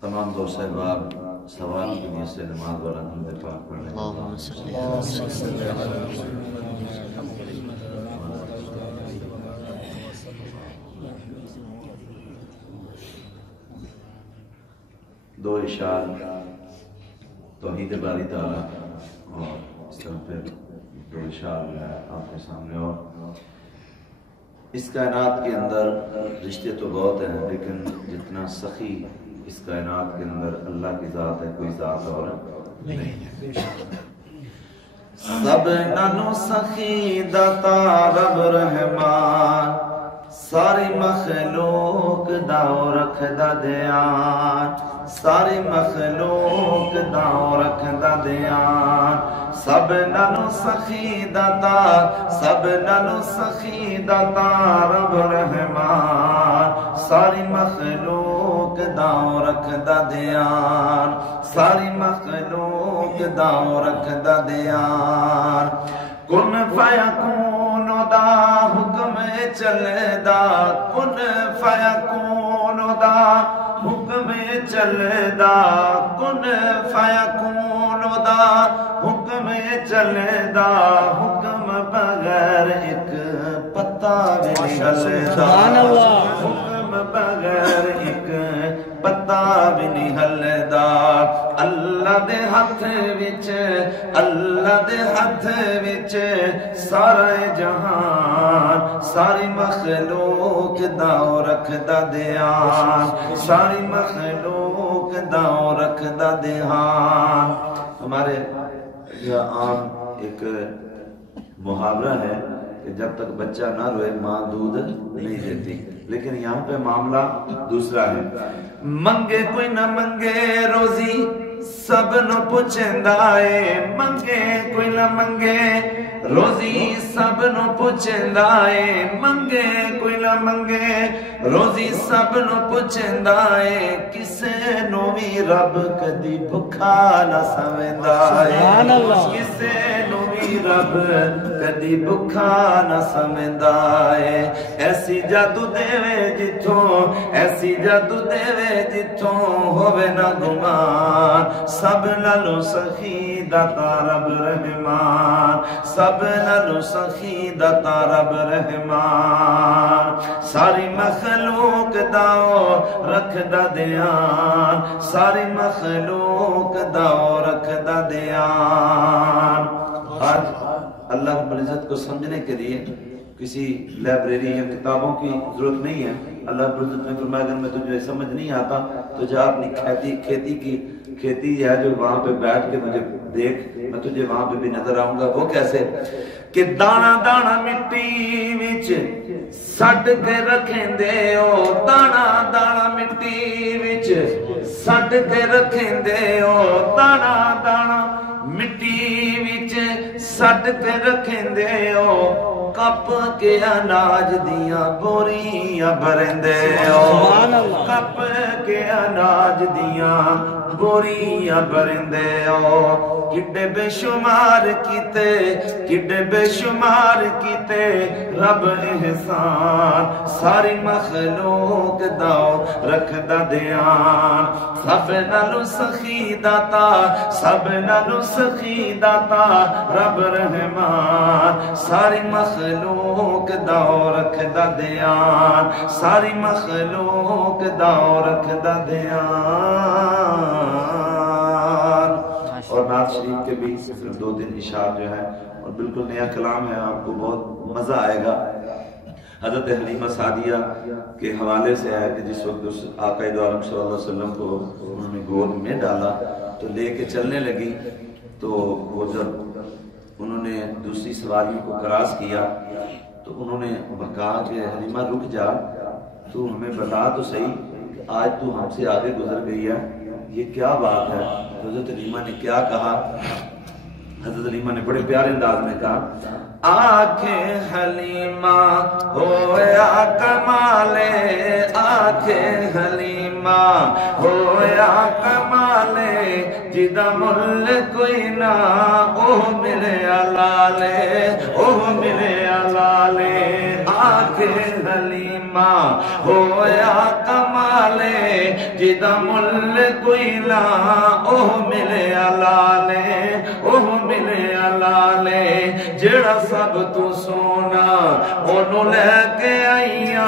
تمام دوست احباب سوال کی نیت سے نماز اور حمد پاک پڑھ رہے ہیں۔ دو اشار توحید باری تعالیٰ اور اس طرح پھر دو اشار آپ کے سامنے، اور اس کائنات کے اندر رشتے تو بہت ہیں، لیکن جتنا سخی اس کائنات کے اندر اللہ کی ذات ہے کوئی ذات اور نہیں ہے۔ سب نانو سخی داتا رب رحمان، ساری مخلوق داؤ رکھ دا دیان، ساری مخلوق داؤ رکھ دا دیان، سب نانو سخی داتا، سب نانو سخی داتا رب رحمان، ساری مخلوق داؤ رکھ دا دیان، ساری مخلوق داؤ رکھ دا دیان۔ کن فیکون دا حکم چلے دا، کن فیکون دا حکم چلے دا، کن فیکون دا حکم چلے دا، حکم بغیر ایک پتا بھی نہیں ہلدا، حکم بغیر ایک پتا بھی نہیں ہلدا۔ اللہ دے ہاتھ وچ، اللہ دے ہاتھ وچ سارا جہان، ساری مخلوق داؤ رکھ دا دیان، ساری مخلوق داؤ رکھ دا دیان۔ ہمارے یہاں عام ایک محاورہ ہے کہ جب تک بچہ نہ روئے ماں دودھ نہیں دیتی، لیکن یہاں پہ معاملہ دوسرا ہے۔ منگے کوئی نہ منگے روزی سب نو پوچھندا اے، منگے کوئی نہ منگے روزی سب نو پوچھندا اے، منگے کوئی نہ منگے روزی سب نو پوچھندا اے، کسے نو بھی رب کدی بھکھا نہ سمجھدا اے، کسے نو بھی رب کدی بھکھا نہ سمجھدا اے۔ ایسی جادو دیوے جتھوں، ایسی جادو دیوے جتھوں ہووے نہ گمان، سب نالو سخی داتا رب رحمان، سب نالو سخی داتا رب رحمان، ساری مخلوق داؤ رکھ دا دیان، ساری مخلوق داؤ رکھ دا دیان۔ آج اللہ رب العزت کو سمجھنے کے لیے کسی لائبریری یا کتابوں کی ضرورت نہیں ہے۔ اللہ رب العزت نے فرمایا اگر میں تجھے سمجھ نہیں آتا تو جا اپنی کھیتی ہے جو وہاں پہ بیٹھ کے مجھے دیکھ، میں تجھے وہاں پہ بھی نظر آؤں گا۔ وہ کیسے کہ دانا دانا مٹی وچ سٹ کے رکھیں دے او، دانا دانا مٹی وچ سٹ کے رکھیں دے او، دانا دانا مٹی وچ سٹ کے رکھیں دے او، کپ کے اناج دیاں بوریاں بھرندے او، کپ کے اناج دیاں بوریاں بھرندے او۔ کڈے بے شمار کیتے، کڈے بے شمار کیتے رب احسان، ساری مخلوق داؤ رکھ دا دیان، سب نالو سخی داتا، سب نالو سخی داتا رب رحمان، ساری مخلوق داؤ رکھ دا دیان، ساری مخلوق داؤ رکھ دا دیان۔ اور نعت شریف کے بھی صرف 2 دن اشعار جو ہے اور بالکل نیا کلام ہے، آپ کو بہت مزہ آئے گا۔ حضرت حلیمہ سعدیہ کے حوالے سے ہے کہ جس وقت اس آقا دو عالم صلی اللہ علیہ وسلم کو انہوں نے گود میں ڈالا تو لے کے چلنے لگی، تو وہ جب انہوں نے دوسری سواریوں کو کراس کیا تو انہوں نے کہا کہ حلیمہ رک جا، تو ہمیں بتا تو صحیح آج تو ہم سے آگے گزر گئی ہے، یہ کیا بات ہے؟ حضرت حلیمہ نے کیا کہا؟ حضرت حلیمہ نے بڑے پیارے انداز میں کہا، آنکھیں حلیمہ ہویا کمالے، آنکھیں حلیمہ حلیمہ ہویا کمالے جدا مل کوئی نہ اوہ ملے علالے اوہ ملے علالے آنکھے حلیمہ ہویا کمالے جدا مل کوئی نہ اوہ ملے علالے اوہ ملے علالے جڑا سب تو سونا انہوں لے کے آئیاں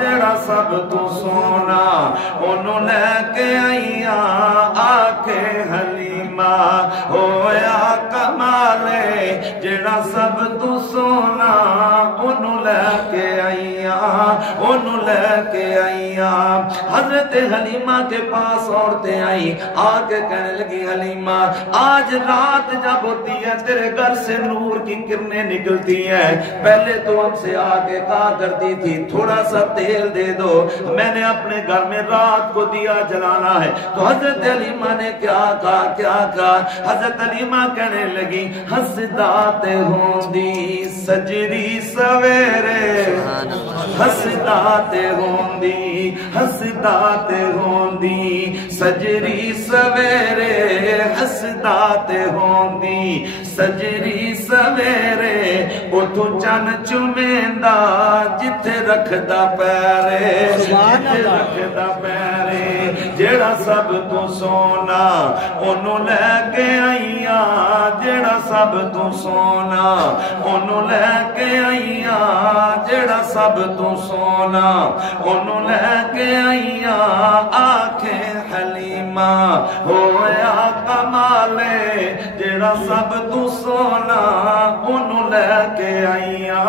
جڑا سب تو سونا انہوں لے کے آئیاں آکے حلیمہ ہویا کمالے جڑا سب تو سونا انہوں لے کے آئیاں انہوں لے کے آئیاں حضرت حلیمہ کے پاس عورتیں آئی آکے کہنے لگی حلیمہ آج رات جب ہوتی ہے تیرے گھر سے نور کی کرنیں نکلتی ہیں پہلے تو ہم سے آگے کہا کرتی تھی تھوڑا سا تیل دے دو میں نے اپنے گھر میں رات کو دیا جلانا ہے تو حضرت حلیمہ نے کیا کہا حضرت حلیمہ کہنے لگی حسدات ہوندی سجری سویرے حسدات ہوندی سجری سویرے حسدات ہوندی سجری سویرے اتھو چن چمیندہ جتھے رکھدا پیرے جتھے رکھدا پیرے جیڑا سب تو سونا انہوں لے کے آئیاں جیڑا سب تو سونا انہوں لے کے آئیاں جیڑا سب تو سونا انہوں لے کے آئیاں آنکھیں حلیمہ ہویا کمالے جیڑا سب تو سونا انہوں لے کے آئیاں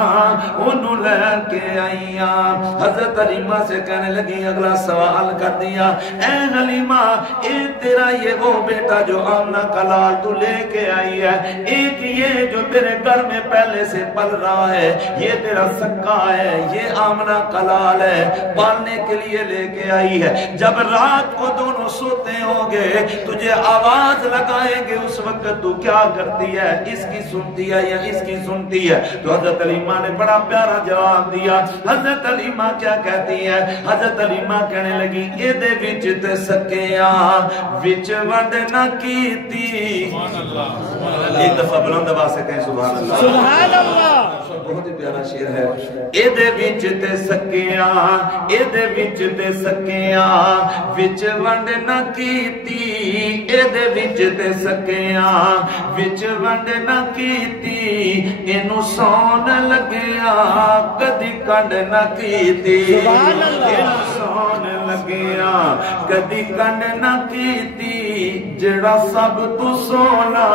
انہوں لے کے آئیاں حضرت حلیمہ سے کہنے لگی اگلا سوال کر دیا اے حلیمہ اے تیرا یہ وہ بیٹا جو آمنہ کا لال تو لے کے آئی ہے ایک یہ جو تیرے گھر میں پہلے سے پل رہا ہے یہ تیرا سکا ہے یہ آمنہ کا لال ہے پالنے کے لیے لے کے آئی ہے جب رات کو دونوں سوتے ہوں گے تجھے آواز لگائیں گے اس وقت تو کیا کرتی ہے اس کی سنتی ہے یا اس کی سنتی ہے تو حضرت حلیمہ نے بڑا پیارا جواب دیا حضرت حلیمہ کیا کہتی ہے حضرت حلیمہ کہنے لگی اے دے وچ تے سکیاں وچ ونڈ نہ کیتی ایک دفعہ بلند آواز سے کہیں سبحان اللہ سبحان اللہ بہت ہی پیارا شعر ہے اے دے وچ تے سکیاں اے دے وچ تے سکیاں وچ ونڈ نہ کیتی اے دے وچ تے سکیاں وچ ونڈ نہ کیتی اینو سون لگیا کدی کنڈ نہ کیتی اینو سون لگیا کدی کنڈ نہ کیتی جڑا سب تو سونا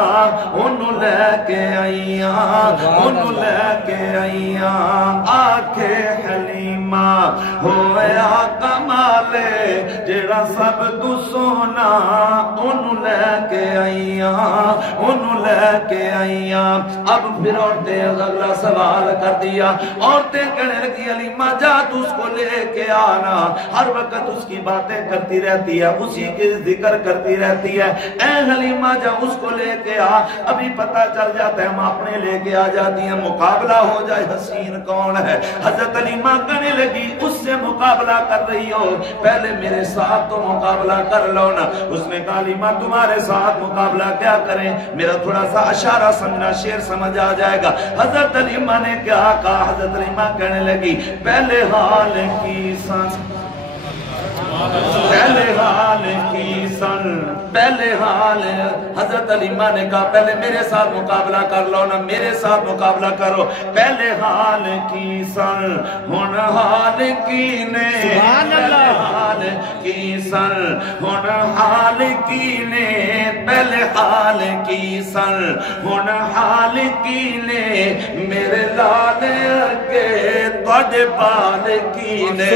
انہوں لے کے آئیاں انہوں لے کے آئیاں آکھے حلیمہ ہویا کمالے جڑا سب تو سونا انہوں لے کے آئیاں انہوں لے کے آئیاں اب پھر عورتیں اگلا سوال کر دیا عورتیں کہنے لگی حلیمہ جا تو اس کو لے کے آنا ہر وقت اس کی باتیں کرتی رہتی ہے اسی کے ذکر کرتی رہتی ہے اے حلیمہ جا اس کو لے کے آ ابھی پتہ چل جاتا ہے ہم اپنے لے کے آ جاتی ہیں مقابلہ ہو جائے حسین کون ہے حضرت حلیمہ کہنے لگی اس سے مقابلہ کر رہی ہو پہلے میرے ساتھ تو مقابلہ کر لو نا اس نے کہا حلیمہ تمہارے ساتھ مقابلہ کیا کریں میرا تھوڑا سا اشارہ سمجھنا شعر سمجھ آ جائے گا حضرت حلیمہ نے کیا کہا حضرت حلیمہ کہنے لگی پہلے حال کی سن پہلے حال کی سن پہلے حال حضرت حلیمہ نے کہا پہلے میرے ساتھ مقابلہ کر لو نا میرے ساتھ مقابلہ کرو پہلے حال کی سن ہن حال کی نے پہلے حال کی سن ہن حال کی نے پہلے حال کی سن ہن حال کی نے میرے لال کے تواڈے بال کی نے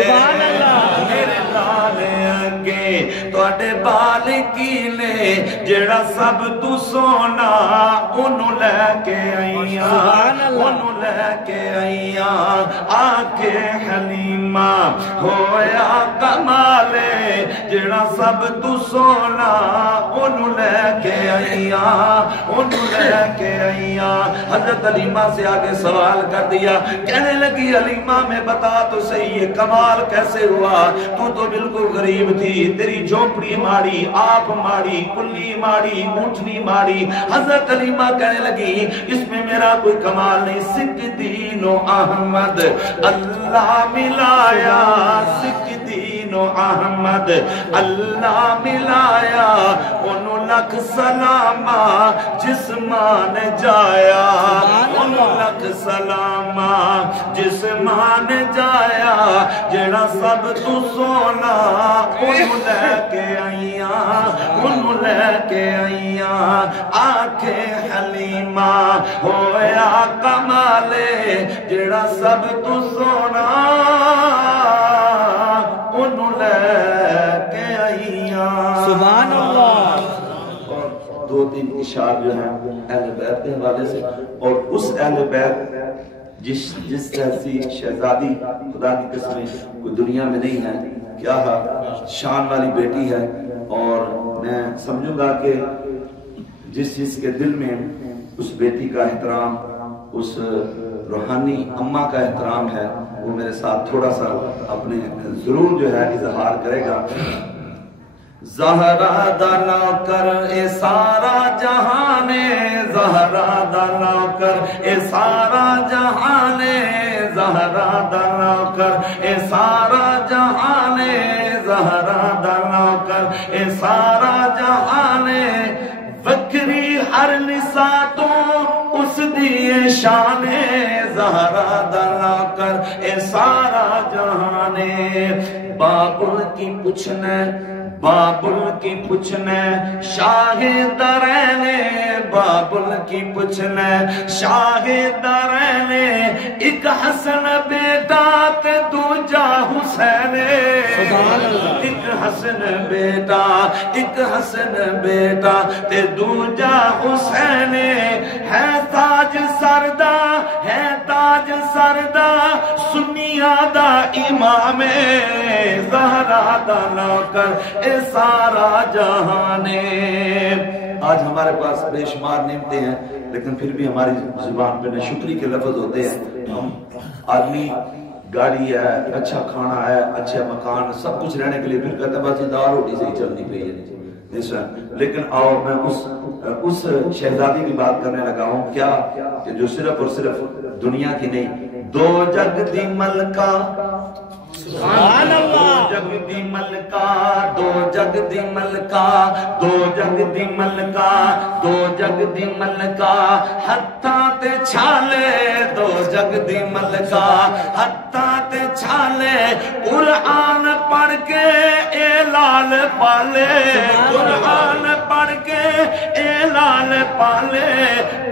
میرے لال اگے تواڈے بال کی نے جڑا سب تو سونا انہوں لے کے آئیاں انہوں لے کے آئیاں آکے حلیمہ ہویا کمالے جڑا سب تو سونا انہوں لے کے آئیاں انہوں لے کے آئیاں حضرت حلیمہ سے آگے سوال کر دیا کہنے لگی حلیمہ حلیمہ میں بتا تو صحیح یہ کمال کیسے ہوا؟ تو بالکل غریب تھی، تیری جھونپڑی ماڑی، آپ ماڑی، کلی ماڑی، اونٹنی ماڑی۔ حضرت حلیمہ کہنے لگی اس میں میرا کوئی کمال نہیں، سکھ دین و احمد اللہ ملایا، سکھ دین و احمد اللہ ملایا، انہوں لکھ سلامہ جسمان جایا، انہوں لکھ سلامہ جسمان جایا، جڑا سب تو سونا انہوں لے کے آئیاں، انہوں لے کے آئیاں، آنکھیں حلیمہ ہویا کمالے، جڑا سب تو سونا انہوں لے کے آئیاں۔ سبحان اللہ۔ اور دو تین اشعار جو ہیں اہل بیت کے حوالے سے، اور اس اہل بیت جس جیسی شہزادی خدا کی قسم کوئی دنیا میں نہیں ہے، کیا شان والی بیٹی ہے، اور میں سمجھوں گا کہ جس کے دل میں اس بیٹی کا احترام، اس روحانی اماں کا احترام ہے، وہ میرے ساتھ تھوڑا سا اپنے ضرور جو ہے اظہار کرے گا۔ زہرا دا نوکر اے سارا جہانے، زہرا دا نوکر اے سارا جہانے، زہرا دا نوکر اے سارا جہانے، زہرا دا نوکر اے سارا جہانے، وکری ہر نساء تو اس دی شانے، زہرا دا نوکر اے سارا جہانے، بابل کی پوچھنے بابل کی پوچھنے شاہ درنے، بابل کی پوچھنے شاہ درنے، ایک حسن بیٹا تے دوجا حسین، ایک حسن بیٹا ایک حسن بیٹا تے دوجا حسین، ہے تاج سردہ ہے تاج سردہ سنیاں دا امام، زہرا دا نوکر اے سارا جہانے۔ آج ہمارے پاس بے شمار نعمتیں ہیں، لیکن پھر بھی ہماری زبان پہ ناشکری کے لفظ ہوتے ہیں۔ ہم آدمی گاڑی ہے، اچھا کھانا ہے، اچھے مکان، سب کچھ رہنے کے لیے پھر کہتے ہیں بس دال روٹی سے ہی چلنی پئی ہے۔ لیکن آؤ میں اس شہزادی کی بات کرنے لگا ہوں، کیا کہ جو صرف اور صرف دنیا کی نہیں، دو جگ دی ملکہ، سبحان اللہ، دو جگ دی ملکہ، دو جگ دی ملکہ، دو جگ دی ملکہ، دو جگ دی ملکہ، ہتھاں تے چھالے، دو جگ دی ملکہ ہتھاں تے چھالے، قرآن پڑھ کے اے لال پالے، قرآن پڑھ کے اے لال پالے،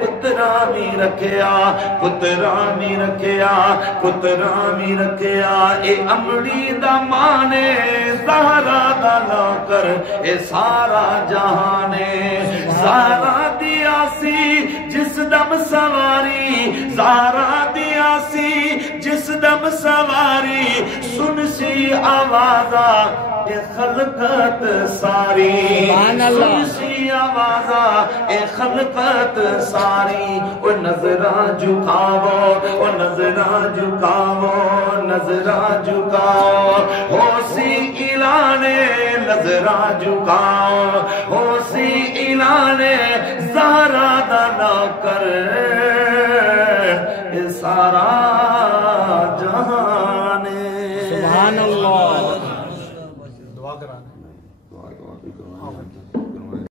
پترامی رکھیا پترامی رکھیا پترامی رکھیا، اے امڑی دا مانے، زہرا دا نوکر اے سارا جہانے، زہرا دی آسی جس دم سواری، زہرا دی آسی جس دم سواری، سن سی آوازہ اے خلقت ساری، سن سی آوازہ اے خلقت ساری، او نظرہ جھکاو او نظرہ جھکاو نظرہ جھکاو، ہو سی اعلانے نظرہ جھکاو، ہو سی اعلانے، زہرا دا نوکر